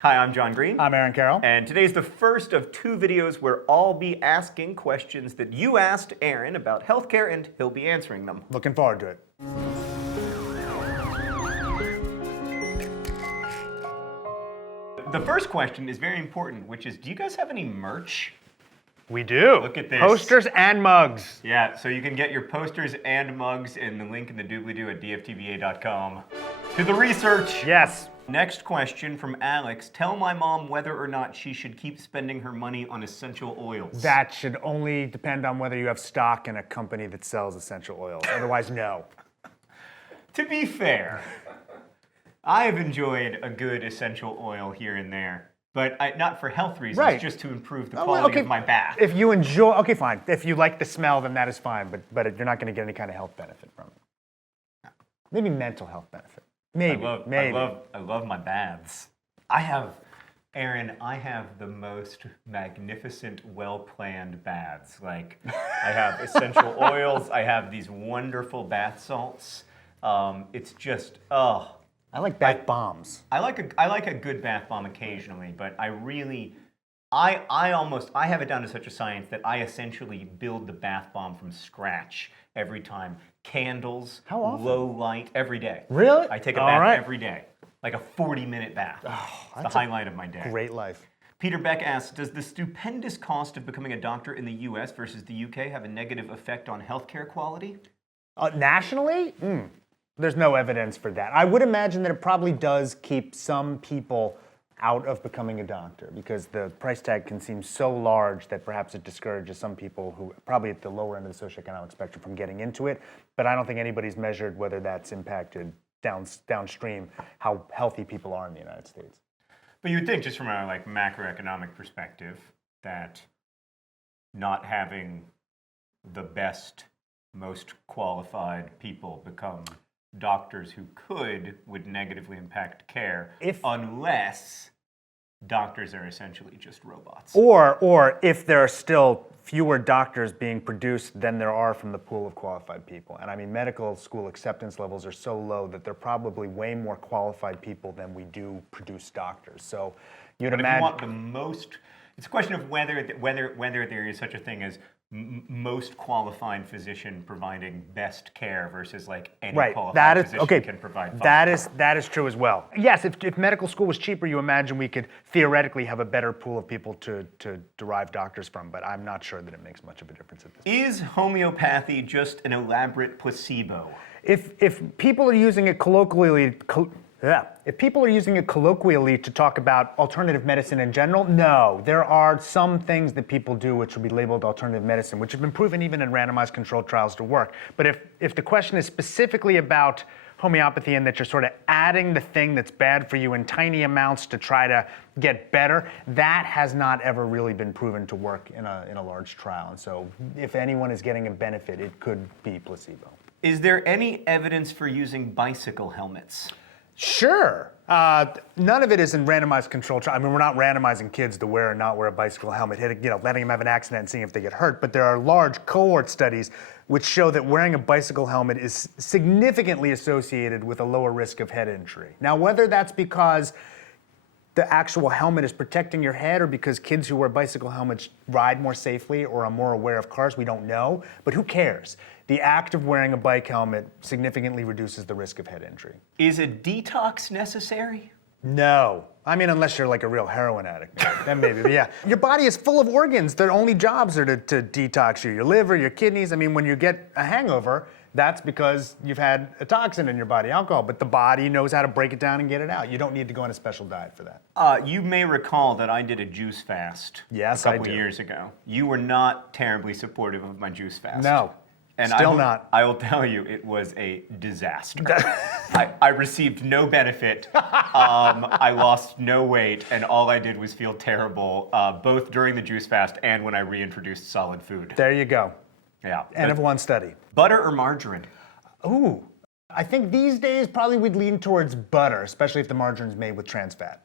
Hi, I'm John Green. I'm Aaron Carroll. And today's the first of two videos where I'll be asking questions that you asked Aaron about healthcare, and he'll be answering them. Looking forward to it. The first question is very important, which is, do you guys have any merch? We do. Look at this. Posters and mugs. Yeah, so you can get your posters and mugs in the link in the doobly-doo at dftva.com. To the research! Yes. Next question from Alex. Tell my mom whether or not she should keep spending her money on essential oils. That should only depend on whether you have stock in a company that sells essential oils. Otherwise, no. To be fair, I have enjoyed a good essential oil here and there, but not for health reasons, Right. just to improve the quality of my bath. If you enjoy, okay, fine. If you like the smell, then that is fine, but you're not going to get any kind of health benefit from it. Maybe mental health benefit. Maybe. I love my baths. Aaron, I have the most magnificent, well-planned baths. Like, I have essential oils, I have these wonderful bath salts. It's just, oh. I like bath bombs. I like a good bath bomb occasionally, but I have it down to such a science that I essentially build the bath bomb from scratch every time. Candles, How often? low light, every day. Really? I take a All bath right. every day, like a 40-minute bath. Oh, It's that's the highlight of my day. Great life. Peter Beck asks, does the stupendous cost of becoming a doctor in the US versus the UK have a negative effect on healthcare quality? Nationally? There's no evidence for that. I would imagine that it probably does keep some people out of becoming a doctor because the price tag can seem so large that perhaps it discourages some people who probably at the lower end of the socioeconomic spectrum from getting into it. But I don't think anybody's measured whether that's impacted downstream how healthy people are in the United States. But you would think, just from a macroeconomic perspective, that not having the best, most qualified people become doctors who would negatively impact care, unless doctors are essentially just robots. Or if there are still fewer doctors being produced than there are from the pool of qualified people. And I mean, medical school acceptance levels are so low that there are probably way more qualified people than we do produce doctors. So you'd imagine. If you want the most, it's a question of whether there is such a thing as most qualified physician providing best care versus any qualified physician can provide. That is true as well. Yes, if medical school was cheaper, you imagine we could theoretically have a better pool of people to derive doctors from, but I'm not sure that it makes much of a difference at this point. Is homeopathy just an elaborate placebo? If people are using it colloquially, if people are using it colloquially to talk about alternative medicine in general, no. There are some things that people do which will be labeled alternative medicine, which have been proven even in randomized controlled trials to work. But if the question is specifically about homeopathy and that you're sort of adding the thing that's bad for you in tiny amounts to try to get better, that has not ever really been proven to work in a large trial. And so if anyone is getting a benefit, it could be placebo. Is there any evidence for using bicycle helmets? Sure. None of it is in randomized control trial. I mean, we're not randomizing kids to wear or not wear a bicycle helmet, letting them have an accident and seeing if they get hurt. But there are large cohort studies which show that wearing a bicycle helmet is significantly associated with a lower risk of head injury. Now, whether that's because the actual helmet is protecting your head or because kids who wear bicycle helmets ride more safely or are more aware of cars, we don't know. But who cares? The act of wearing a bike helmet significantly reduces the risk of head injury. Is a detox necessary? No. I mean, unless you're like a real heroin addict, then maybe, but yeah. Your body is full of organs. Their only jobs are to detox you. Your liver, your kidneys. I mean, when you get a hangover, that's because you've had a toxin in your body, alcohol, but the body knows how to break it down and get it out. You don't need to go on a special diet for that. You may recall that I did a juice fast a couple years ago. You were not terribly supportive of my juice fast. No. And Still not. I will tell you, it was a disaster. I received no benefit. I lost no weight, and all I did was feel terrible, both during the juice fast and when I reintroduced solid food. There you go. Yeah. End of one study. Butter or margarine? Ooh. I think these days probably we'd lean towards butter, especially if the margarine's made with trans fat.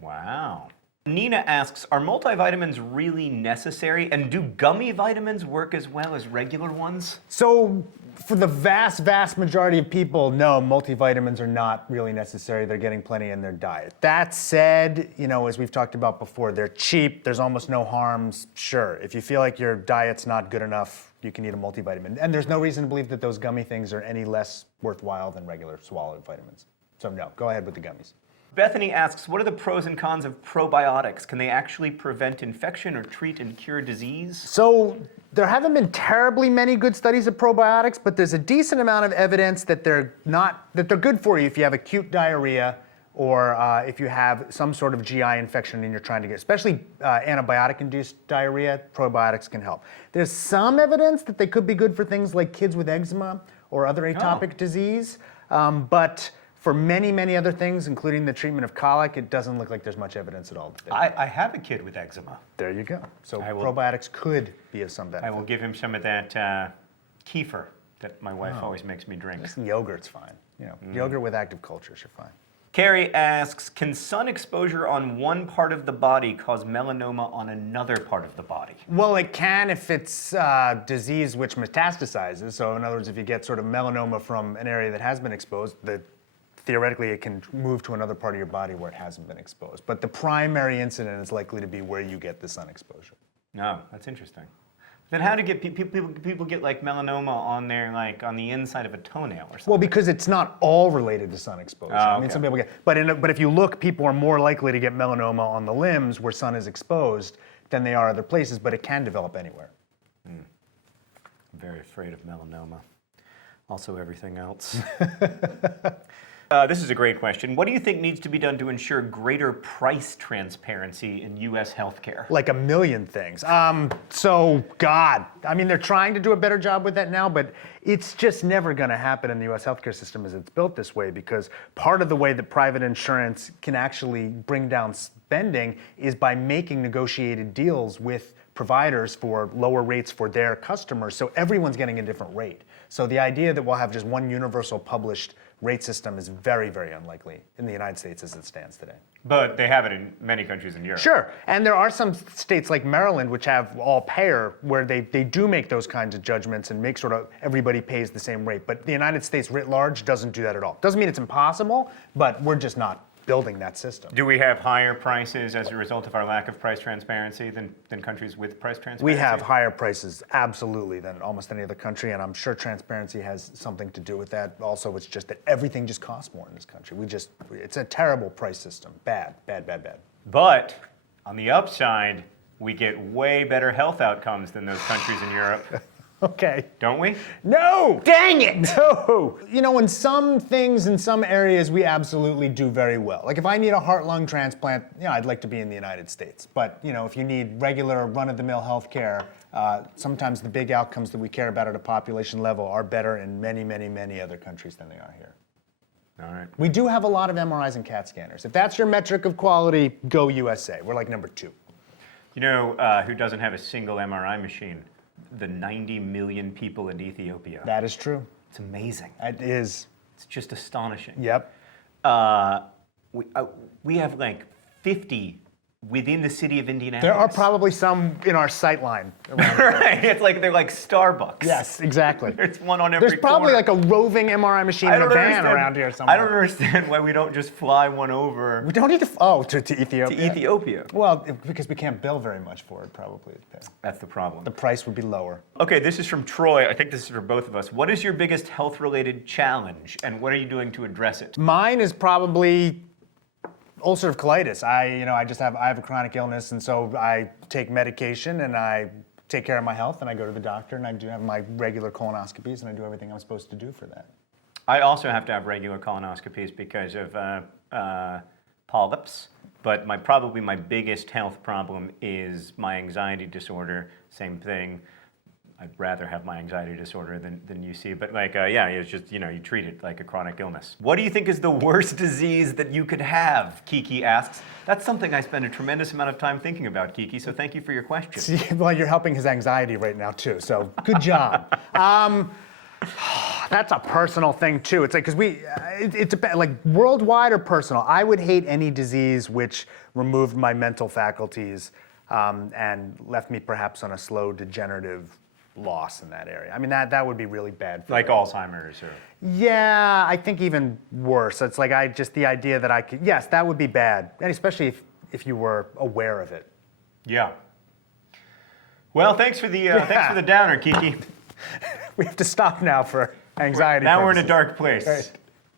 Wow. Nina asks, are multivitamins really necessary, and do gummy vitamins work as well as regular ones? So For the vast, vast majority of people, no, multivitamins are not really necessary. They're getting plenty in their diet. That said, as we've talked about before, they're cheap. There's almost no harms. Sure, if you feel like your diet's not good enough, you can eat a multivitamin. And there's no reason to believe that those gummy things are any less worthwhile than regular swallowed vitamins. So no, go ahead with the gummies. Bethany asks, what are the pros and cons of probiotics? Can they actually prevent infection or treat and cure disease? So there haven't been terribly many good studies of probiotics, but there's a decent amount of evidence that they're good for you if you have acute diarrhea or if you have some sort of GI infection and you're trying to get, especially antibiotic-induced diarrhea, probiotics can help. There's some evidence that they could be good for things like kids with eczema or other atopic disease, but for many, many other things, including the treatment of colic, it doesn't look like there's much evidence at all. I have a kid with eczema. There you go. So probiotics could be of some benefit. I will give him some of that kefir that my wife always makes me drink. Just yogurt's fine. Yogurt with active cultures, you're fine. Carrie asks, can sun exposure on one part of the body cause melanoma on another part of the body? Well, it can if it's disease which metastasizes. So in other words, if you get sort of melanoma from an area that has been exposed, theoretically, it can move to another part of your body where it hasn't been exposed. But the primary incident is likely to be where you get the sun exposure. No, that's interesting. Then how do people get like melanoma on on the inside of a toenail or something? Well, because it's not all related to sun exposure. I mean, some people get, but if you look, people are more likely to get melanoma on the limbs where sun is exposed than they are other places, but it can develop anywhere. I'm very afraid of melanoma. Also everything else. This is a great question. What do you think needs to be done to ensure greater price transparency in U.S. healthcare? Like a million things. God, I mean, they're trying to do a better job with that now, but it's just never going to happen in the U.S. healthcare system as it's built this way, because part of the way that private insurance can actually bring down spending is by making negotiated deals with providers for lower rates for their customers, so everyone's getting a different rate. So the idea that we'll have just one universal published rate system is very, very unlikely in the United States as it stands today. But they have it in many countries in Europe. Sure, and there are some states like Maryland which have all payer where they do make those kinds of judgments and make sort of everybody pays the same rate. But the United States writ large doesn't do that at all. Doesn't mean it's impossible, but we're just not building that system. Do we have higher prices as a result of our lack of price transparency than countries with price transparency? We have higher prices, absolutely, than almost any other country, and I'm sure transparency has something to do with that. Also, it's just that everything just costs more in this country. It's a terrible price system. Bad, bad, bad, bad. But on the upside, we get way better health outcomes than those countries in Europe. Okay. Don't we? No! Dang it! No! In some things, in some areas, we absolutely do very well. Like if I need a heart-lung transplant, I'd like to be in the United States. But, if you need regular run-of-the-mill health care, sometimes the big outcomes that we care about at a population level are better in many, many, many other countries than they are here. All right. We do have a lot of MRIs and CAT scanners. If that's your metric of quality, go USA. We're like number 2. Who doesn't have a single MRI machine? The 90 million people in Ethiopia. That is true. It's amazing. It is. It's just astonishing. Yep. We have like 50 within the city of Indianapolis. There are probably some in our sight line. Right. It's like they're like Starbucks. Yes, exactly. There's one on every There's probably corner. like a roving MRI machine in a van around here somewhere. I don't understand why we don't just fly one over. We don't need to Ethiopia. To Ethiopia. Well, because we can't bill very much for it, probably. That's the problem. The price would be lower. Okay, this is from Troy. I think this is for both of us. What is your biggest health-related challenge, and what are you doing to address it? Mine is probably ulcerative colitis. I have a chronic illness, and so I take medication and I take care of my health, and I go to the doctor, and I do have my regular colonoscopies, and I do everything I'm supposed to do for that. I also have to have regular colonoscopies because of polyps, but probably my biggest health problem is my anxiety disorder. Same thing. I'd rather have my anxiety disorder than you see, but it's just, you treat it like a chronic illness. What do you think is the worst disease that you could have? Kiki asks. That's something I spend a tremendous amount of time thinking about, Kiki, so thank you for your question. See, well, you're helping his anxiety right now, too, so good job. That's a personal thing, too. It's like, because it depends, like worldwide or personal. I would hate any disease which removed my mental faculties and left me perhaps on a slow degenerative loss in that area. I mean, that would be really bad for Like me. Alzheimer's or... Yeah, I think even worse. It's like just the idea that I could, yes, that would be bad. And especially if you were aware of it. Yeah. Well, thanks for the downer, Kiki. We have to stop now for anxiety Now we're in purposes. a dark place. Right.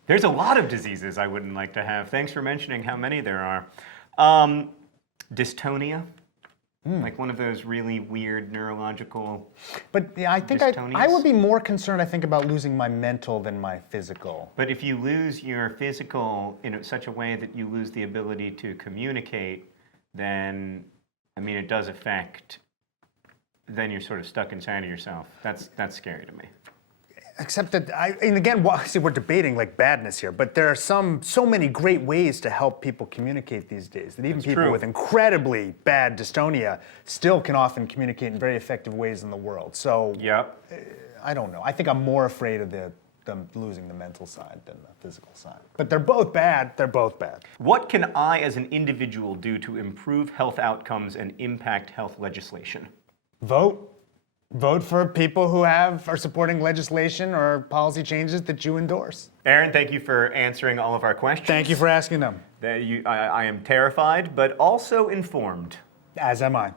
There's a lot of diseases I wouldn't like to have. Thanks for mentioning how many there are. Dystonia, like one of those really weird neurological... But yeah, I think I would be more concerned, I think, about losing my mental than my physical. But if you lose your physical in such a way that you lose the ability to communicate, then, I mean, it does affect... Then you're sort of stuck inside of yourself. That's scary to me. Except that, and again, see, we're debating like badness here, but there are so many great ways to help people communicate these days that even people with incredibly bad dystonia still can often communicate in very effective ways in the world. So, Yep. I don't know. I think I'm more afraid of them losing the mental side than the physical side. But they're both bad. They're both bad. What can I, as an individual, do to improve health outcomes and impact health legislation? Vote. Vote for people who are supporting legislation or policy changes that you endorse. Aaron, thank you for answering all of our questions. Thank you for asking them. I am terrified, but also informed. As am I.